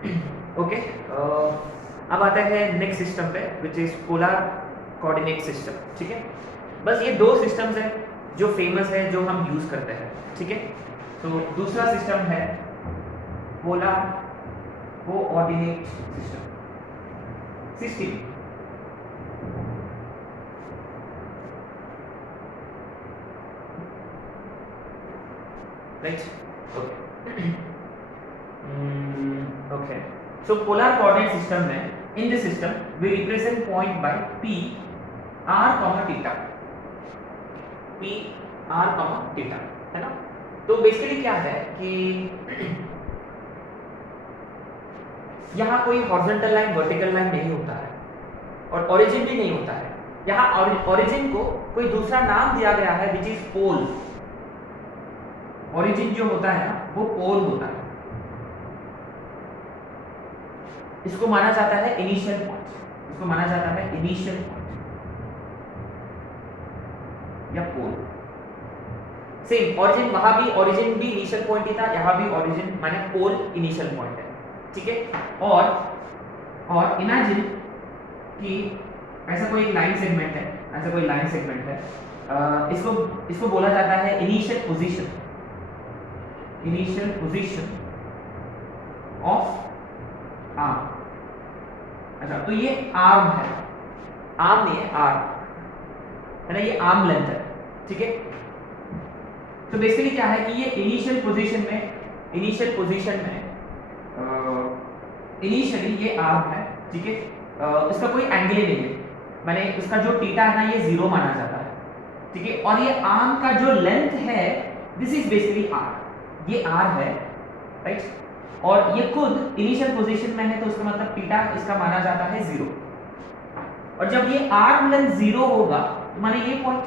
Okay, अब आता है नेक्स्ट सिस्टम पे which is polar coordinate system. ठीक है, बस ये दो सिस्टम्स हैं जो फेमस है, जो हम यूज करते हैं। ठीक है, तो दूसरा सिस्टम है polar coordinate system. Right, okay. Okay, so polar coordinate system में, in this system we represent point by p r comma theta, p r comma theta, है ना। तो बेसिकली क्या है कि यहाँ कोई हॉरिजॉन्टल लाइन वर्टिकल लाइन नहीं होता है और ओरिजिन भी नहीं होता है। यहाँ ओरिजिन को कोई दूसरा नाम दिया गया है विच इज पोल। ओरिजिन जो होता है ना वो पोल होता है, इसको माना जाता है इनिशियल पॉइंट, इसको माना जाता है इनिशियल पॉइंट या पोल। सेम ओरिजिन, वहां भी ओरिजिन भी इनिशियल पॉइंट ही था, यहाँ भी ओरिजिन माने पोल इनिशियल पॉइंट है। ठीक है, और इमेजिन कि ऐसा कोई एक लाइन सेगमेंट है, ऐसा कोई लाइन सेगमेंट है, इसको बोला जाता है initial position, initial position of arm. अच्छा, तो ये आर्म है, आर्म नहीं है, आर्म है ना, ये आर्म लेंथ है। ठीक है, तो बेसिकली क्या है कि ये इनिशियल पोजीशन में इनिशियली ये आर्म है। ठीक है, इसका कोई एंगल ही नहीं है, माने उसका जो थीटा है ना ये जीरो माना जाता है। ठीक है, और ये आर्म का जो लेंथ है दिस इज बेसिकली आर, ये आर है, राइट। और ये खुद इनिशियल पोजीशन में है तो उसका मतलब थीटा इसका माना जाता है जीरो। और जब ये आर्म लेंथ जीरो होगा तो माने ये पॉइंट,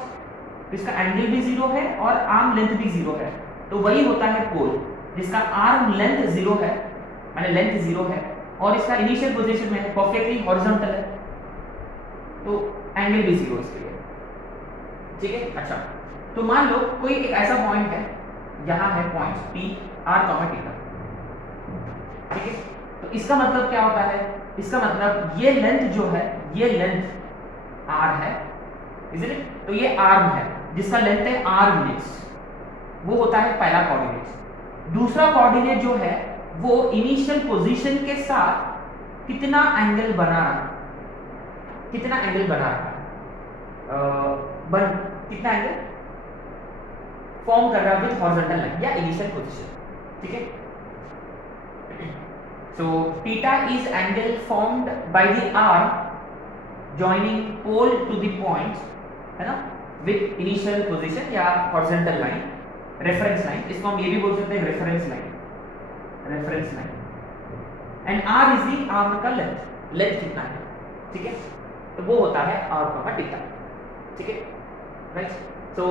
इसका एंगल भी जीरो है और आर्म लेंथ भी जीरो है, तो वही होता है पोल जिसका आर्म लेंथ जीरो है, माने लेंथ जीरो है और इसका इनिशियल पोजीशन में है, परफेक्टली हॉरिजॉन्टल है, तो एंगल भी जीरो इसके लिए। ठीक है, अच्छा, तो मान लो कोई एक ऐसा पॉइंट है, यहाँ है point P R comma theta. ठीक है, तो इसका मतलब क्या होता है, इसका मतलब ये लेंथ जो है, ये लेंथ आर है, इसीलिए तो ये आर्म है जिसका लेंथ है आर यूनिट्स, वो होता है पहला कोऑर्डिनेट। दूसरा कोऑर्डिनेट जो है वो इनिशियल पोजीशन के साथ कितना एंगल बना रहा, कितना एंगल बना रहा, कितना एंगल फॉर्म कर रहा है विद हॉरिजॉन्टल लाइन या इनिशियल पोजीशन। ठीक है, so theta is angle formed by the arm joining pole to the point, है ना, with initial position या horizontal line, reference line, इसको हम ये भी बोल सकते हैं reference line, reference line, and r is the arm का length, length कितना है। ठीक है, तो वो होता है r का थीटा। ठीक है, राइट। तो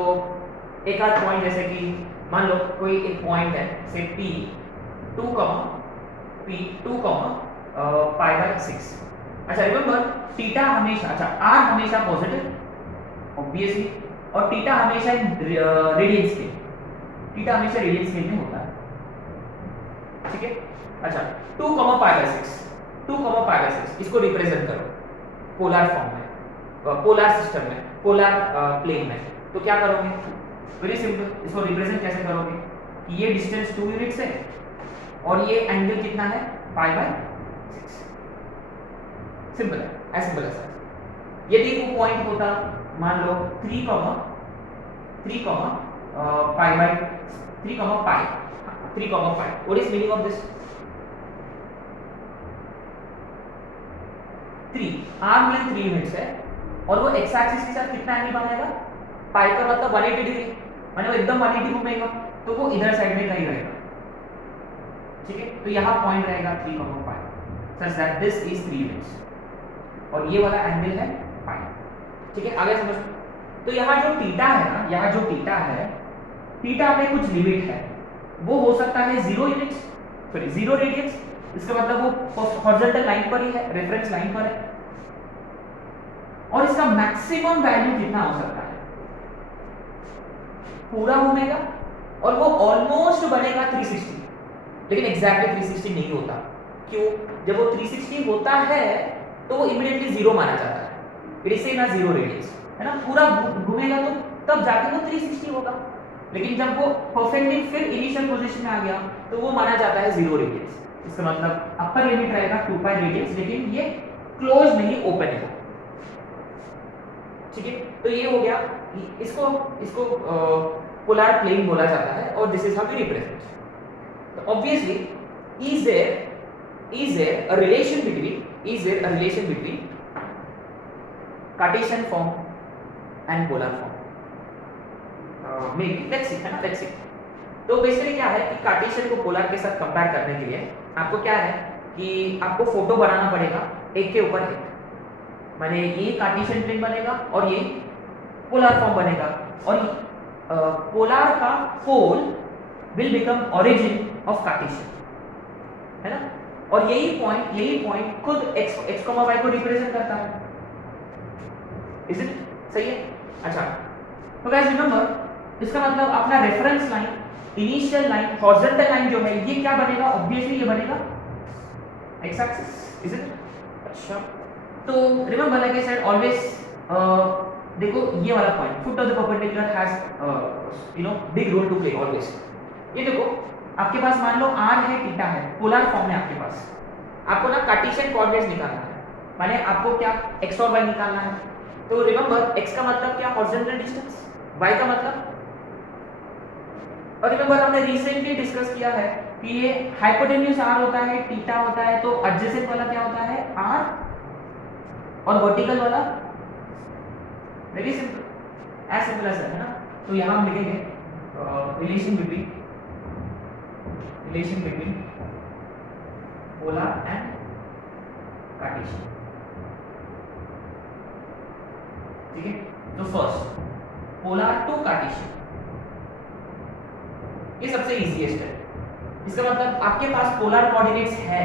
एक आध पॉइंट जैसे कि मान लो कोई एक पॉइंट है से p2 पाई बाय 6। अच्छा, रिमेंबर थीटा हमेशा, अच्छा आर हमेशा पॉजिटिव ऑब्वियसली, और थीटा हमेशा रेडियन स्केल, थीटा हमेशा रेडियन स्केल में होता है। ठीक है, अच्छा 2 पाई बाय 6, 2 पाई बाय 6 इसको रिप्रेजेंट करो पोलर फॉर्म में, पोलर सिस्टम में, पोलर प्लेन में, तो क्या करोगे, वेरी सिंपल, इसको रिप्रेजेंट कैसे करोगे कि ये डिस्टेंस 2 यूनिट्स है और ये एंगल कितना है पाई बाय 6। सिंपल है, एज सिंपल एज दैट। यदि वो पॉइंट होता मान लो 3 pi by 3 pi, 3 pi, what is meaning of this, 3 arm length 3 units है और वो एक्स एक्सिस के साथ कितना एंगल बनाएगा, पाई का मतलब 180 डिग्री, माने वो एकदम 180 घूमेगा तो वो इधर साइड में कहीं रहेगा। ठीक है, तो यहाँ पॉइंट रहेगा 3 pi, such that this is 3 units और ये वाला एंगल है पाई। ठीक है, आगे समझ। तो यहाँ जो थीटा है ना, यहाँ जो थीटा है, थीटा पे कुछ लिमिट है, वो हो सकता है 0 यूनिट्स, सॉरी 0 रेडियंस, इसका मतलब वो हॉरिजॉन्टल लाइन पर ही है, रेफरेंस लाइन पर है, और इसका मैक्सिमम वैल्यू कितना हो सकता है, पूरा घूमेगा और वो ऑलमोस्ट बनेगा 360, लेकिन एग्जैक्टली 360 नहीं होता, क्यों? जब वो 360 होता है तो वो इमीडिएटली जीरो माना जाता है, it is same as zero radians, है ना, पूरा घूमेगा तो तब जाके वो 360 होगा। लेकिन जब वो परफेक्टली फिर इनिशियल पोजीशन में आ गया तो वो माना जाता है जीरो रेडियंस। इसका मतलब अपर लिमिट रहेगा 2 पाई रेडियंस, लेकिन ये क्लोज नहीं, ओपन है। ठीक है, तो ये हो गया, इसको इसको पोलर प्लेन बोला जाता है और this is how we represent. तो obviously is there a relation between Cartesian form and polar form? Maybe, let's see, है ना, लेट्स सी। तो बेसिकली क्या है कि कार्टेशियन को पोलर के साथ कंपेयर करने के लिए आपको क्या है कि आपको फोटो बनाना पड़ेगा एक के ऊपर एक, माने ये कार्टेशियन प्लेन बनेगा और ये पोलर फॉर्म बनेगा, और पोलर का pole will become origin of Cartesian, है ना, और यही पॉइंट खुद x, y को रिप्रेजेंट करता है। इज इट सही है? अच्छा, तो गाइस रिमेंबर, इसका मतलब अपना reference line, initial line, horizontal line जो है ये क्या बनेगा? ऑब्वियसली ये बनेगा x एक्सिस। Is it? अच्छा, तो remember like I said always, देखो ये वाला point, foot of the perpendicular has big role to play always. ये देखो आपके पास मान लो r है, थीटा है, पोलर फॉर्म में आपके पास, आपको ना कार्टेशियन कोऑर्डिनेट्स निकालना है, माने आपको क्या x और y निकालना है। तो रिमेंबर x का मतलब क्या? हॉरिजॉन्टल डिस्टेंस, y का मतलब, और रिमेंबर हमने रिसेंटली डिस्कस किया है कि ये हाइपोटेन्यूज r होता है, थीटा होता है, तो एडजेसेंट वाला क्या होता है? r, और वर्टिकल वाला very simple, as simple as that, है ना। तो यहां हम लिखेंगे relation between polar and Cartesian. ठीक है, तो फर्स्ट पोलर टू कार्टेशियन, ये सबसे इजीएस्ट है। इसका मतलब आपके पास पोलर कोऑर्डिनेट्स है,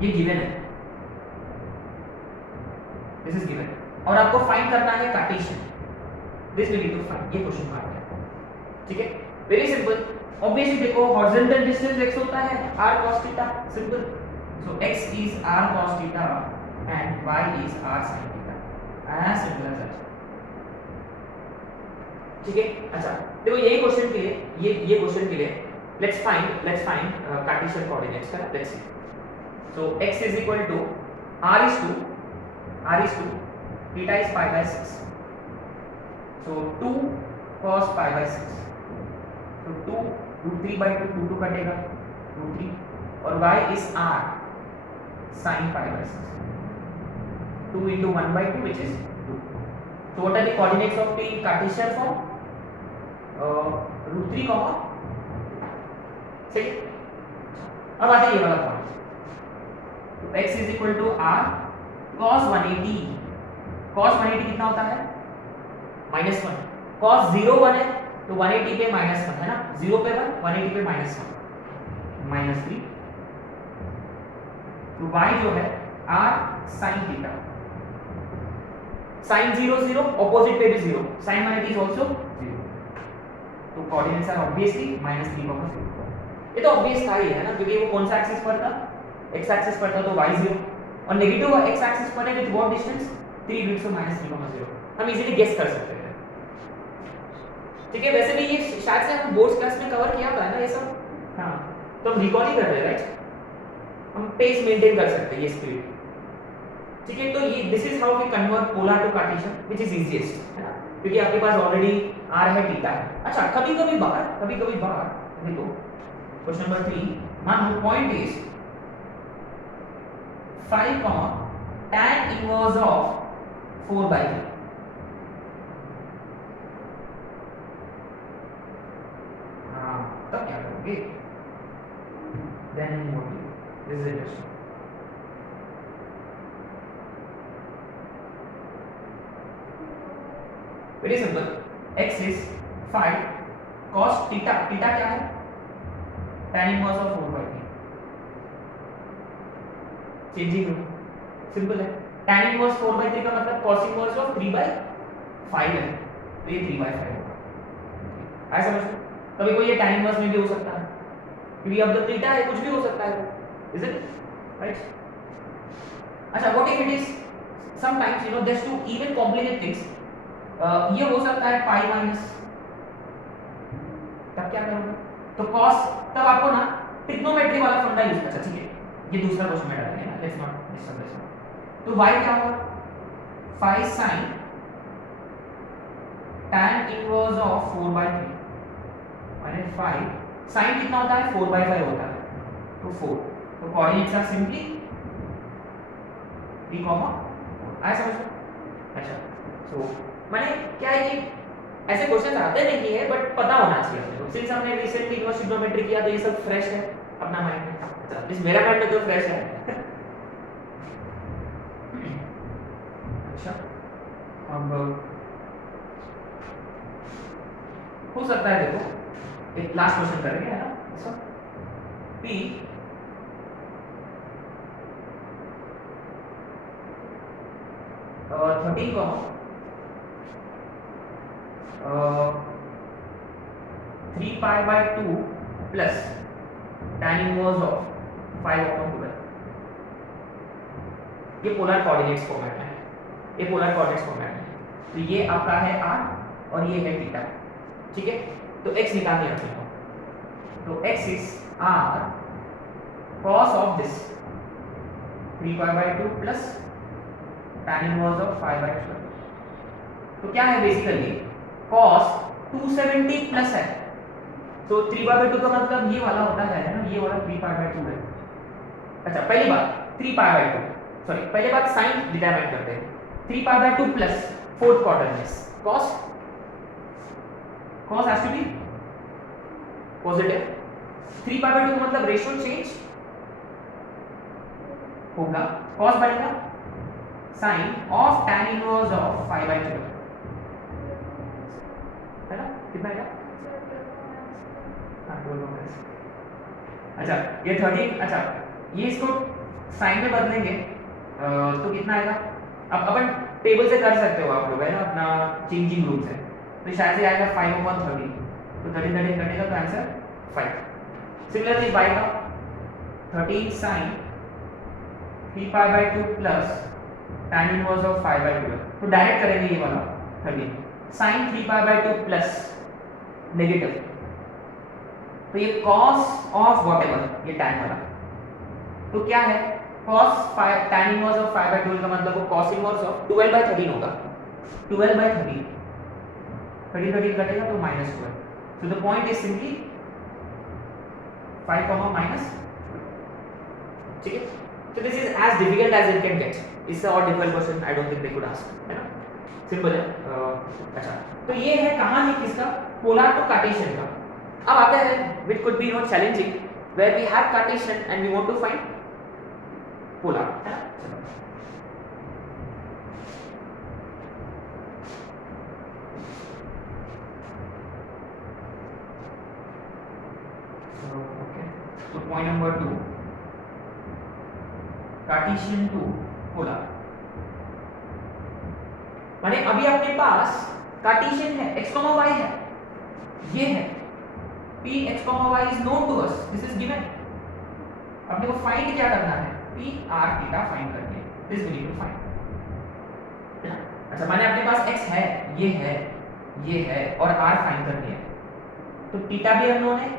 ये गिवन है, दिस इज गिवन, और आपको फाइंड करना है Cartesian, this we need to find, ये क्वेश्चन मार्क है। ठीक है, वेरी सिंपल। ऑब्वियसली देखो हॉरिजॉन्टल डिस्टेंस x होता है r cos theta, simple, so x is r cos theta and y is r sin theta, as simple as that. ठीक है, अच्छा देखो यही क्वेश्चन के लिए, ये क्वेश्चन के लिए लेट्स फाइंड कार्टेशियन कोऑर्डिनेट्स का, let's see. So x is equal to r is two theta is pi by 6, so 2 cos pi by 6, तो 2 √3 by 2, 2 कटेगा √3, और y is r sin pi by 6, 2 into 1 by 2 which is 2. So what are the coordinates of the Cartesian form? √3, सही। अब आते ये वाला point, तो x is equal to r cos 180, cos 180 कितना होता है? -1, cos 0 1 है तो 180 पे -1 है ना, 0 पे 1, 180 पे -1, -3, तो y जो है r sin theta, sin 0 0, opposite पे भी 0, sin 180 इज आल्सो 0, तो कोऑर्डिनेट्स आर ऑब्वियसली -3, 0। ये तो ऑब्वियस था ही, है ना, क्योंकि वो कौन सा एक्सिस पर था? x एक्सिस पर था, तो y 0, और नेगेटिव x एक्सिस पर है विद व्हाट डिस्टेंस? 3 यूनिट्स, तो -3, 0। हम इजीली गेस कर सकते हैं। ठीक है, वैसे भी ये शायद से हम बोर्ड्स क्लास में कवर किया था ना ये सब, हाँ, तो हम रिकॉल ही कर रहे हैं, राइट, हम पेस मेंटेन कर सकते हैं, ये स्पीड। ठीक है, तो ये this is how we convert polar to Cartesian, which is easiest, है ना, क्योंकि आपके पास ऑलरेडी r है, थीटा है। अच्छा, कभी-कभी बार देखो क्वेश्चन नंबर 3, मान लो point is 5, tan inverse of 4/3, तब क्या करोगे? Then what do you? This is interesting. Very simple. X is 5 cos theta. Theta क्या है? Tan inverse of 4/3. Changing rule, simple है। Tan inverse 4/3 का मतलब cos inverse of 3/5 है, तो ये 3/5 होगा। आया समझ? कभी कोई ये tan inverse में भी हो सकता है, क्योंकि अब जब थीटा है कुछ भी हो सकता है, isn't it? Right? अच्छा, what if it is sometimes just to even complicate things, ये हो सकता है पाई माइनस, तब क्या करोगे? तो cos, तब आपको ना ट्रिग्नोमेट्री वाला फंडा यूज करना, ठीक है? ये दूसरा क्वेश्चन में डालेंगे ना, let's not disturb this one. तो y क्या होगा? 5 sin tan inverse of 4/3 minus 5 sin कितना होता है? 4/5 होता है, तो 4। तो कोऑर्डिनेट्स आर सिंपली 3, आया समझ में? अच्छा, सो माने क्या है कि ऐसे क्वेश्चन आते नहीं है, बट पता होना चाहिए अपने को। सिंस हमने रिसेंटली इनवर्स ट्रिग्नोमेट्री किया, तो ये सब फ्रेश है अपना माइंड में। अच्छा, इस मेरा माइंड में तो फ्रेश है। अच्छा, अब हो सकता है, देखो एक लास्ट क्वेश्चन करेंगे, है ना? इसका p 13 को 3π/2 प्लस tan इनवर्स ऑफ 5/12। ये पोलर कोऑर्डिनेट्स फॉर्मेट में है, ये पोलर कोऑर्डिनेट्स फॉर्मेट में है। तो ये आपका है r और ये है थीटा, ठीक है? तो x निकाल के रखिए, तो x is r cos of this 3π/2 plus tan inverse of 5/12। तो क्या है बेसिकली? cos 270 प्लस है, तो 3/2 का मतलब ये वाला होता है ना, ये वाला 3π/2 है। अच्छा, पहली बात 3π/2, सॉरी पहले बात साइन डिटरमाइन करते हैं। 3π/2 plus fourth quadrant cos has to be positive. 3π/2 का मतलब रेशियो चेंज होगा, cos बनेगा sin of tan inverse of 5/12, है ना? कितना आएगा? अच्छा, ये 13, अच्छा ये इसको साइन में बदलेंगे तो कितना आएगा? अब अपन टेबल से कर सकते हो आप लोग, है ना, अपना चेंजिंग रूल से। तो शायद से आएगा 5/30, तो 13 कटेगा तो आंसर 5। सिमिलरली y का 13 sin 3π/2 plus tan inverse of 5/12, तो डायरेक्ट करेंगे ये वाला 13 sin 3π/2 प्लस नेगेटिव, तो ये cos ऑफ व्हाटएवर, ये tan वाला, तो क्या है? cos tan इनवर्स ऑफ 5/12 का मतलब वो cos इनवर्स ऑफ 12/13 होगा। 12/13, 13 कटेगा तो -12। So the point is simply 5, ठीक है? So this is as difficult as it can get. इससे और difficult question I don't think they could ask, है ना? सिंपल है। अच्छा, तो ये है कहानी किसका? पोलर टू कार्टेशियन का। अब आते हैं which could be not challenging, where we have Cartesian and we want to find polar, है ना? ओके, तो point number 2, Cartesian to polar. माने अभी आपके पास कार्टेशियन है, x, y है, ये है p x, y is known to us, this is given. अपने को फाइंड क्या करना है? p r थीटा फाइंड करके, this we need to find, है ना? अच्छा, माने अपने पास x है, ये है और r फाइंड करनी है, तो थीटा भी अननोन है,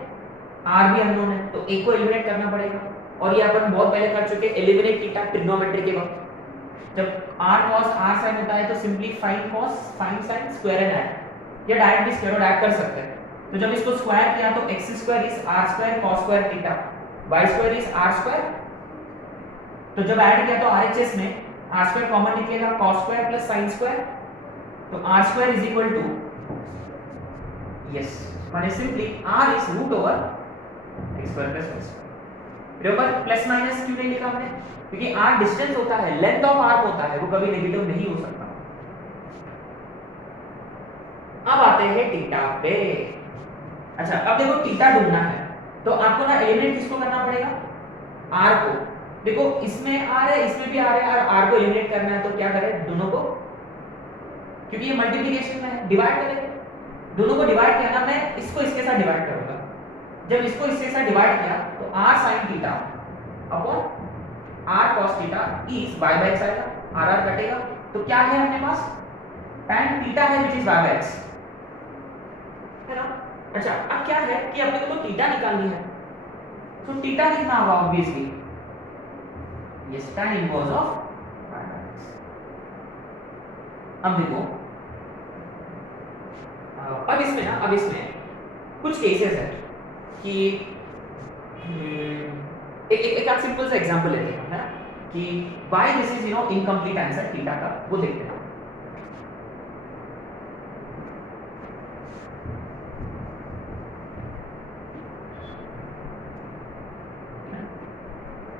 r भी अननोन है, तो a को एलिमिनेट करना पड़ेगा। और ये अपन बहुत पहले कर चुके, एलिमिनेट थीटा ट्रिग्नोमेट्री के वक्त। जब r cos r sin होता है तो simply fine cos fine sin square and add, या डायरेक्ट भी स्क्वायर और ऐड कर सकते हैं। तो जब इसको स्क्वायर किया तो x square is r square cos square theta, y square is r square. तो जब ऐड किया तो RHS में r स्क्वायर कॉमन निकलेगा, cos square plus sin square, तो r square is equal to, yes, माने simply r is root over x square plus y square. ऊपर plus minus क्यों नहीं लिखा हमने? क्योंकि r डिस्टेंस होता है, लेंथ ऑफ आर्क होता है, वो कभी नेगेटिव नहीं हो सकता। अब आते हैं थीटा पे। अच्छा, अब देखो थीटा ढूंढना है तो आपको ना एलिमिनेट किसको करना पड़ेगा? r को। देखो इसमें r है, इसमें भी r है, और r को एलिमिनेट करना है तो क्या करें? दोनों को, क्योंकि ये मल्टीप्लिकेशन में है, डिवाइड करेंगे। दोनों को डिवाइड किया ना, मैं इसको इसके साथ डिवाइड करूंगा। जब इसको इसके साथ डिवाइड किया तो r sin theta upon r cos theta is y by x आएगा, आर आर कटेगा, तो क्या है अपने पास tan थीटा है which is y by x, है ना। अच्छा अब क्या है कि अपने को तो थीटा निकालनी है, तो थीटा कितना होगा obviously yes tan inverse of y by x. अब देखो अब इसमें कुछ केसेस है कि एक आप सिंपल सा एग्जांपल लेते हैं, है ना, कि why this is incomplete answer theta का, वो देखते हैं।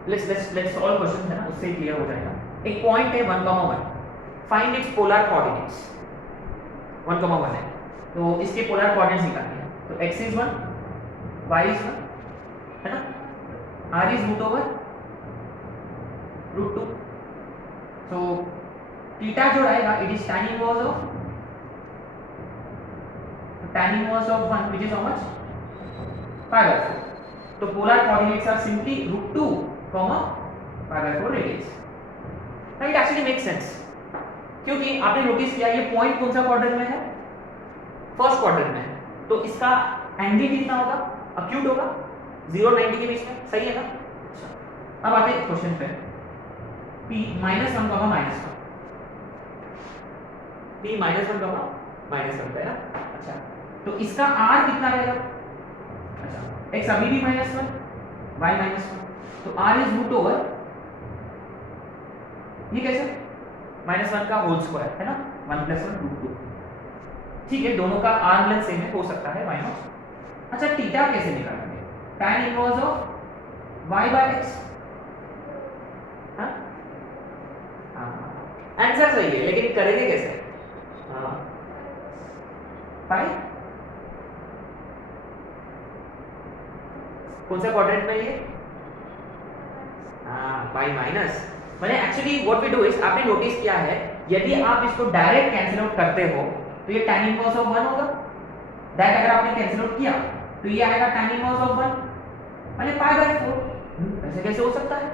लेट्स सॉल्व क्वेश्चन, है ना, उससे क्लियर हो जाएगा। एक पॉइंट है 1,1, फाइंड इट्स पोलर कोऑर्डिनेट्स। 1,1 है तो इसके पोलर कोऑर्डिनेट्स निकालने हैं, तो x इज 1, y इज 1, है ना, r इज √2, so थीटा जो आएगा it is tan inverse of 1 which is how much 5/4, तो polar coordinates are simply √2, 5/4 radius. Now it actually make sense, क्योंकि आपने नोटिस किया ये पॉइंट कौन सा क्वाड्रेंट में है, फर्स्ट क्वाड्रेंट में है, तो इसका एंगल कितना होगा, अक्यूट होगा 0 और 90 के बीच में, सही है ना। अच्छा अब आते हैं क्वेश्चन पे, p -1, -1, p -1, है ना। अच्छा तो इसका r कितना रहेगा, अच्छा x अभी भी -1, y -1, तो r इज √, ये कैसे -1 का होल स्क्वायर, है ना, 1 + 1 √2, ठीक है, दोनों का आर्म लेंथ सेम है, हो सकता है y0। अच्छा थीटा कैसे निकालेंगे, tan inverse of y by x, हाँ आंसर सही है, लेकिन करेंगे कैसे, हाँ पाई कौन सा क्वाड्रेंट में ये, हाँ पाई माइनस, मैंने actually what we do is, आपने नोटिस किया है यदि आप इसको डायरेक्ट कैंसिल आउट करते हो तो ये tan इनवर्स ऑफ 1 होगा, दैट अगर आपने कैंसिल आउट किया तो ये आएगा tan इनवर्स ऑफ 1 माने π/4। ऐसे कैसे हो सकता है,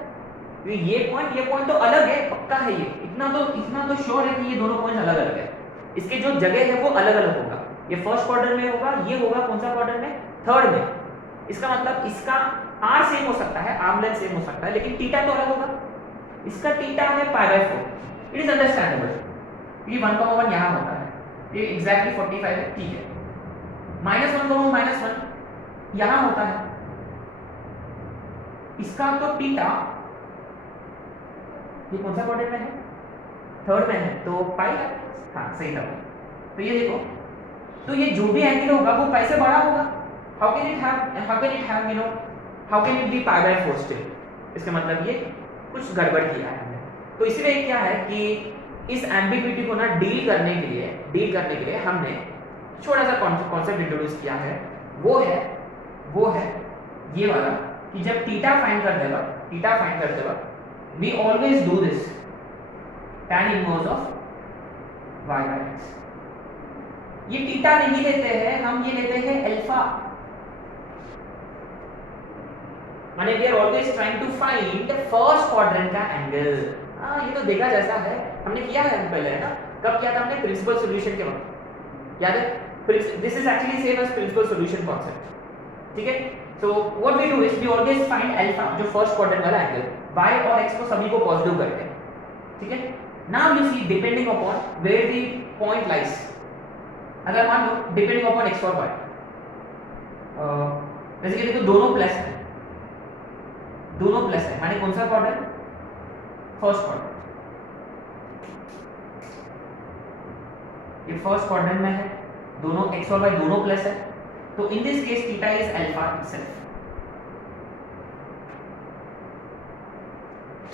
तो ये पॉइंट तो अलग है, पक्का है ये, इतना तो श्योर है कि ये दोनों पॉइंट्स अलग अलग है, इसके जो जगह है वो अलग अलग होगा, ये फर्स्ट क्वाड्रेंट में होगा, ये होगा कौन सा क्वाड्रेंट में, थर्ड में। इसका मतलब इसका r सेम हो सकता है, आर्म लेंथ सेम हो सकता है, लेकिन थीटा तो अलग होगा, इसका थीटा है π/4, इट इज अंडरस्टैंडेबल, ये 1,1 यहां होता है, ये एग्जैक्टली 45 है, ठीक है, -1, -1 यहां होता है, इसका तो थीटा ये कौन सा क्वाड्रेंट में है, थर्ड में है, तो पाई, हाँ सही था। तो ये देखो, तो ये जो भी एंगल होगा वो पाई से बड़ा होगा, how can it be π/4 still, इसका मतलब ये कुछ गड़बड़ किया है हमने। तो इसलिए क्या है कि इस एम्बिग्विटी को ना डील करने के लिए हमने छोटा सा कॉन्सेप्ट इंट्रोड्यूस किया है, वो है ये वाला कि जब थीटा फाइंड करते वक्त we always do this tan inverse of y by x। ये थीटा नहीं लेते हैं हम, ये लेते हैं अल्फा, माने we are always trying to find the first quadrant का एंगल। ये तो देखा जैसा है, हमने किया है पहले, है ना, कब किया था हमने, प्रिंसिपल सॉल्यूशन के वक्त, याद है, this is actually same as principal solution concept, ठीक है। So what we do is we always find alpha, जो फर्स्ट क्वाड्रेंट वाला एंगल, y और x को सभी को पॉजिटिव करते हैं, ठीक है। Now you see depending upon where the point lies, अगर मान लो डिपेंडिंग अपॉन x और y, जैसे कि देखो दोनों प्लस है, माने कौन सा क्वाड्रेंट, फर्स्ट क्वाड्रेंट, ये फर्स्ट क्वाड्रेंट में है, दोनों x और y दोनों प्लस है, तो in this case theta is alpha itself,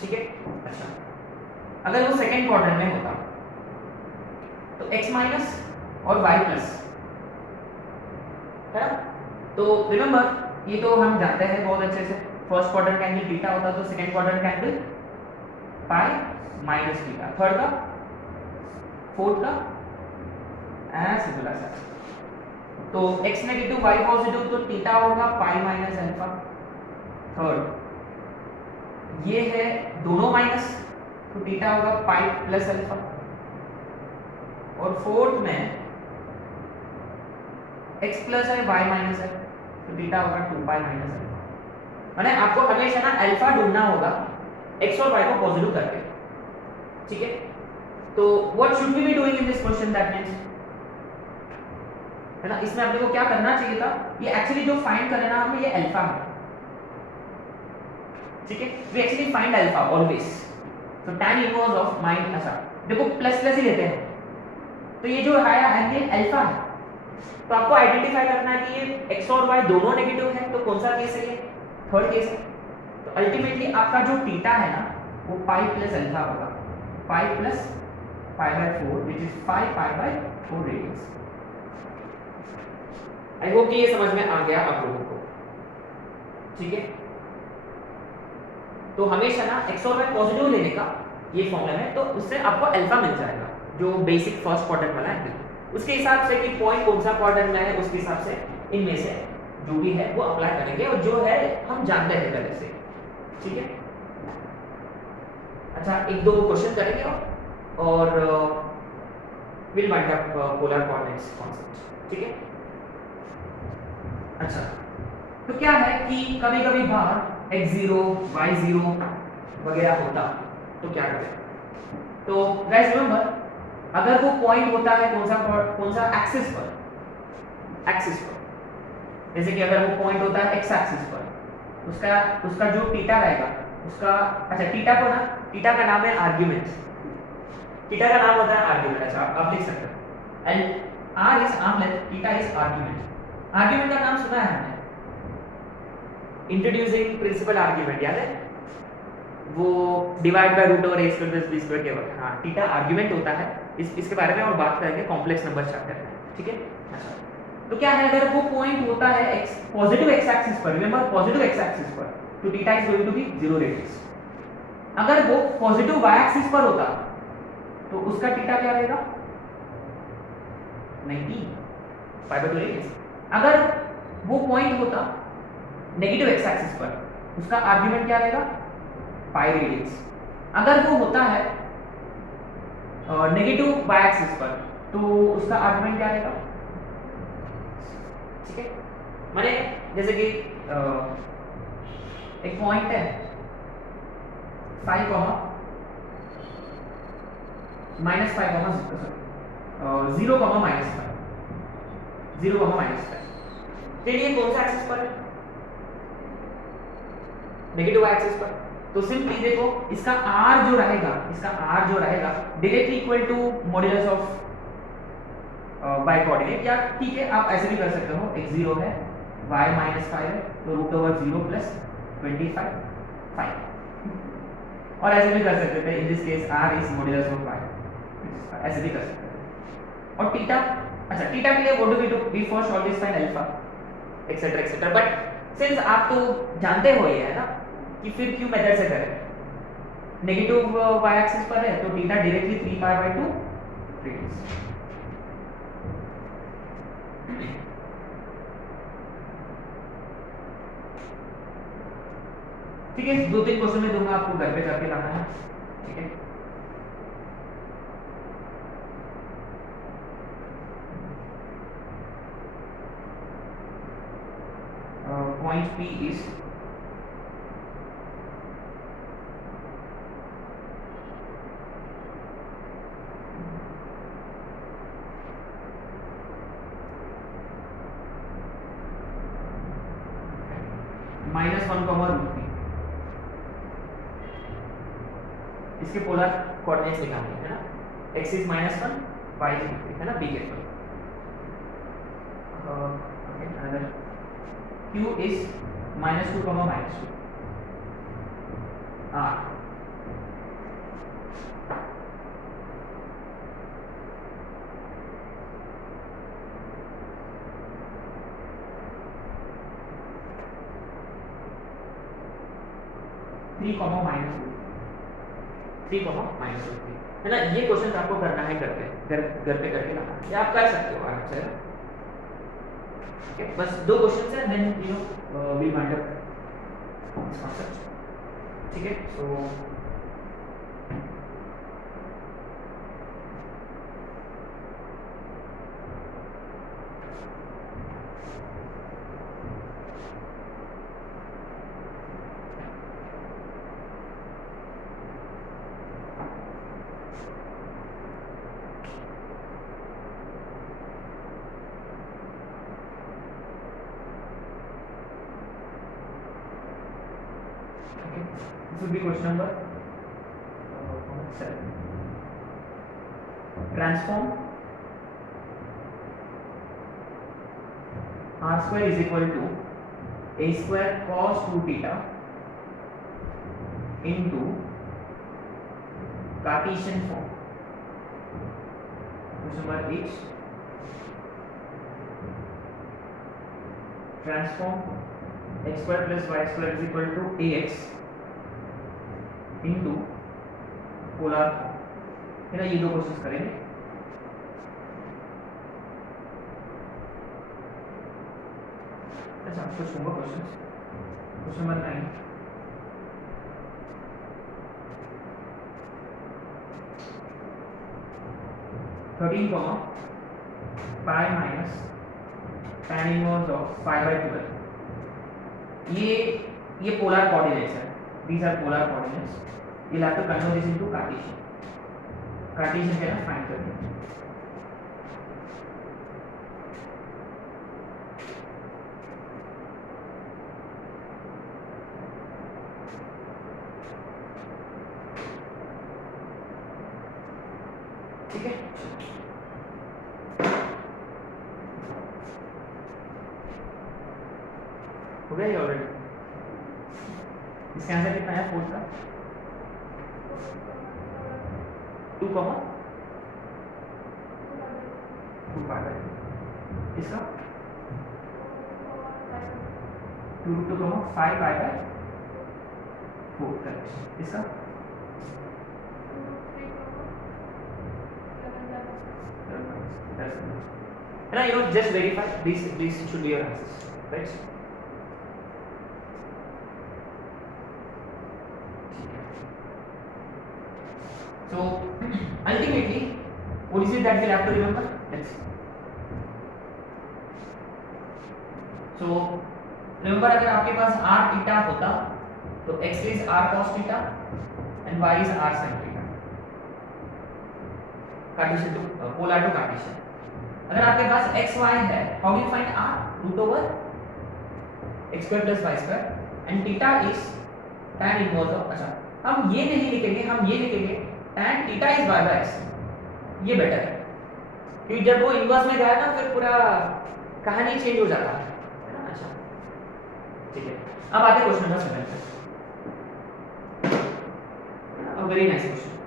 ठीक है। अच्छा अगर वो सेकंड क्वाड्रेंट में होता तो x माइनस और y प्लस, है ना, तो रिमेंबर ये तो हम जानते हैं बहुत अच्छे से, फर्स्ट क्वाड्रेंट का एंगल थीटा होता तो सेकंड क्वाड्रेंट का angle pi minus theta, third का, फोर्थ का, ऐसे बोला सर, तो x नेगेटिव y पॉजिटिव, तो थीटा होगा पाई माइनस अल्फा, थर्ड ये है दोनों माइनस, तो थीटा होगा पाई प्लस अल्फा, और फोर्थ में x प्लस है y माइनस है, तो थीटा होगा 2 पाई माइनस अल्फा। माने आपको हमेशा ना अल्फा ढूंढना होगा x और y को पॉजिटिव करके, ठीक है। तो what should we be doing in this question, that means, है ना, इसमें अपने को क्या करना चाहिए था, ये एक्चुअली जो फाइंड करना है हमें, ये अल्फा है, ठीक है। We actually find alpha always, तो tan इनवर्स ऑफ माइन, अच्छा देखो प्लस प्लस ही लेते हैं, तो ये जो आया एंगल अल्फा है, तो आपको आइडेंटिफाई करना है कि ये x और y दोनों नेगेटिव है, तो कौन सा केस है, ये थर्ड केस है। तो अल्टीमेटली आपका जो थीटा है ना, वो पाई प्लस अल्फा होगा, pi plus pi by 4 which is 5 pi by 4 radians. I hope कि ये समझ में आ गया आप लोगों को, ठीक है। तो हमेशा ना x और y पॉजिटिव लेने का ये फॉर्मूला है, तो उससे आपको अल्फा मिल जाएगा, जो बेसिक फर्स्ट क्वाड्रेंट वाला है, उसके हिसाब से कि पॉइंट कौन सा क्वाड्रेंट में है, उसके हिसाब से इनमें से जो भी है वो अप्लाई करेंगे, और जो है हम जानते हैं पहले से, ठीक है। अच्छा, एक दो क्वेश्चन करेंगे और will wind up polar coordinates concept, ठीक है। अच्छा, तो क्या है कि कभी कभी बाहर x0 y0 वगैरह होता, तो क्या करें। तो गाइस रिमेंबर, अगर वो पॉइंट होता है कौन सा एक्सिस पर, जैसे कि अगर वो पॉइंट होता है x एक्सिस पर, उसका जो थीटा रहेगा उसका, अच्छा थीटा को ना, थीटा का नाम है आर्गुमेंट, थीटा का नाम होता है आर्गुमेंट, अच्छा आप लिख सकते हो, and r is arm length, theta is argument. Argument का नाम सुना है हमने, इंट्रोड्यूसिंग प्रिंसिपल आर्गुमेंट, याद है वो divide by root over a square plus b square के बाद, हाँ थीटा आर्गुमेंट होता है। इसके बारे में और बात करेंगे कॉम्प्लेक्स नंबर चैप्टर में, ठीक है। अच्छा, तो क्या है, अगर वो पॉइंट होता है x पॉजिटिव x एक्सिस पर, रिमेंबर पॉजिटिव x एक्सिस पर, तो theta is going to be 0 radius. अगर वो पॉजिटिव y एक्सिस पर होता, तो उसका थीटा क्या रहेगा, 90 पाई बाय 2 रेडियस। अगर वो पॉइंट होता नेगेटिव x एक्सिस पर, उसका आर्गुमेंट क्या रहेगा, पाई रेडियस। अगर वो होता है नेगेटिव y एक्सिस पर, तो उसका आर्गुमेंट क्या रहेगा, ठीक है। माने जैसे कि एक पॉइंट है 5 माइनस 5 0 माइनस 5, 0 माइनस 5, चलिए कौन सा एक्सिस पर है, नेगेटिव y एक्सिस पर। तो सिंपली देखो, इसका r जो रहेगा directly equal to modulus of y coordinate, या ठीक है आप ऐसे भी कर सकते हो, x0 है, y माइनस 5 है, तो रूट ओवर 0 प्लस 25 5, और ऐसे भी कर सकते थे, in this case r is modulus of y, ऐसे भी कर सकते थे। और थीटा, अच्छा थीटा के लिए what do we do, we first always find alpha etcetera etcetera, but since आप तो जानते हो ये है ना कि फिर क्यों मेथड से करें, नेगेटिव y एक्सिस पर है, तो theta directly 3 pi by 2 radius. ठीक है, 2-3 क्वेश्चन में दूंगा आपको, घर पे करके लाना है, ठीक है। Point P is -1, इसके पोलर कोऑर्डिनेट्स निकालने है ना, x is -1, y is √3, है ना, be careful. Okay, another q is -2, -2, r 3, -3, है ना। ये क्वेश्चन आपको करना है घर पे करके लाना है, या आप कर सकते हो आराम से, ठीक है। बस 2 क्वेश्चन है, then you know we wind up this concept. ठीक है। सो this will be question number 7. Transform r square is equal to a square cos 2 theta into Cartesian form. Question number 8. Transform x square plus y square is equal to ax into polar form. है ना, ये दो questions करेंगे। अच्छा कुछ होगा questions. Question number 9, thirteen comma pi minus tan inverse of 5/12. ये polar coordinates है, these are polar coordinates. you'll have to convert this into Cartesian क्या ना फाइंड करते हैं। ठीक है, हो गया ये ऑलरेडी। इसका आंसर कितना है 4 का 2 कॉमा 2 पाई। इसका 2 कॉमा 5 पाई/4 करेक्ट। इसका है ना, you know just verify these should be your answers, right? So ultimately what is it that we'll have to remember? Let's see. So remember अगर आपके पास r theta होता तो x is r cos theta and y is r sin theta, Cartesian to polar to Cartesian। अगर आपके पास x y है, how do you find r? root over x square plus y square and theta is tan inverse of, अच्छा हम ये नहीं लिखेंगे, हम ये लिखेंगे tan theta is y by x। ये बेटर है क्योंकि जब वो इनवर्स में गया ना फिर पूरा कहानी चेंज हो जाता है ना। अच्छा ठीक है, अब आते क्वेश्चन नंबर 7 पे। A very nice question.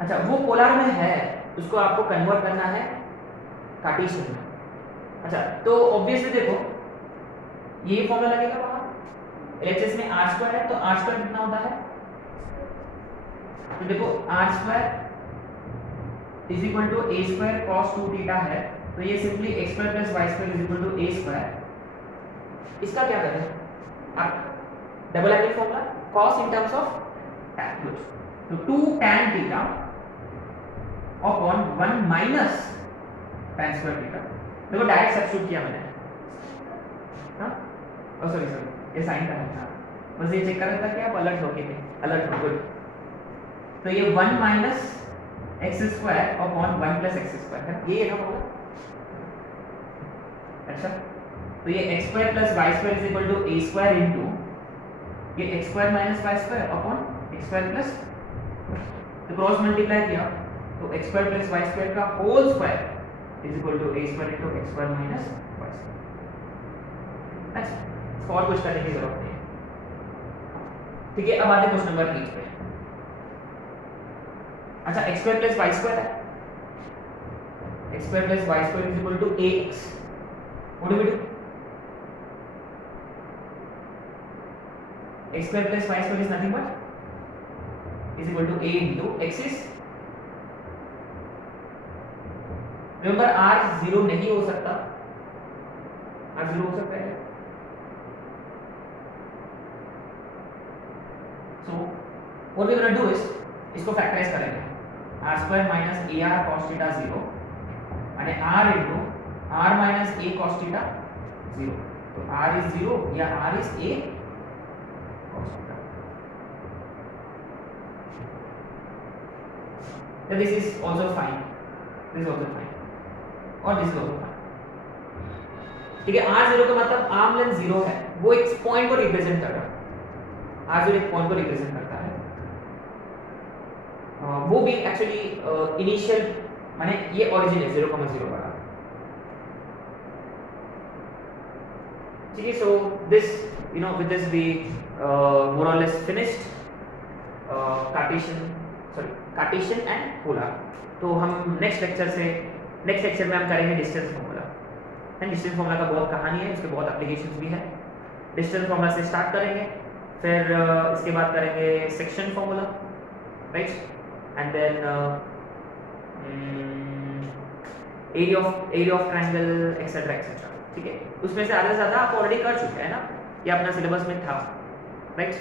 अच्छा वो पोलर में है, उसको आपको कन्वर्ट करना है कार्टेशियन में। अच्छा तो ऑब्वियसली देखो ये फॉर्मूला लगेगा वहां, एलएचएस में r स्क्वायर है तो r स्क्वायर कितना होता है, तो देखो r square is equal to a square cos 2 theta है, तो ये simply x square plus y square is equal to a square. इसका क्या करें आप double angle formula cos in terms of tan, तो 2 tan theta upon 1 minus tan square theta. देखो direct substitute किया मैंने, हाँ ओ सॉरी ये साइन का था, बस ये चेक कर रहा था कि आप अलर्ट हो के थे, अलर्ट हो गुड। तो ये 1 minus x square upon 1 plus x square है, ये ना होगा। अच्छा तो ये x square plus y square is equal to a square into ये x square minus y square upon x square plus, तो क्रॉस मल्टीप्लाई किया तो x square plus y square का whole square is equal to a square into x square minus y square. अच्छा इसको और कुछ करने की जरूरत नहीं है। ठीक है, अब आते क्वेश्चन नंबर 8 पे। अच्छा x square plus y square है, x square plus y square is equal to ax। What do we do? x square plus y square is nothing but is equal to a into x is remember r 0 नहीं हो सकता, r 0 हो सकता है। So what we gonna do is इसको factorise करेंगे, r square minus ar cos theta 0 माने r into r minus a cos theta 0। तो r इज 0 या r is a cos theta. So this is also fine, this is also fine और this is also fine। ठीक है, r0 का मतलब arm length 0 है, वो एक पॉइंट को रिप्रेजेंट कर रहा है, r0 एक पॉइंट को रिप्रेजेंट करता है। वो भी एक्चुअली इनिशियल माने ये ओरिजिन है 0,0 वाला। ठीक है, so this you know with this we more और less finished Cartesian and polar. तो हम नेक्स्ट लेक्चर में हम करेंगे distance formula. And distance formula का बहुत कहानी है, उसके बहुत एप्लीकेशंस भी है। डिस्टेंस फार्मूला से स्टार्ट करेंगे, फिर इसके बाद करेंगे section formula, right, and then area of triangle etcetera etcetera. ठीक है, उसमें से आधा से ज़्यादा आप ऑलरेडी कर चुके हैं ना, ये अपना सिलेबस में था, राइट।